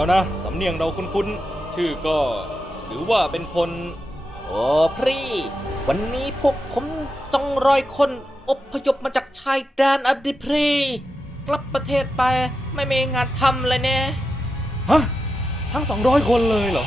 ยวนะ สำเนียงเราคุ้นๆ ชื่อก็ หรือว่าเป็นคน โอ้พรี วันนี้พวกผมสองร้อยคนอพยพมาจากชายแดนอดีพรี กลับประเทศไปไม่มีงานทำเลยเนี่ยฮะ ทั้งสองร้อยคนเลยเหรอ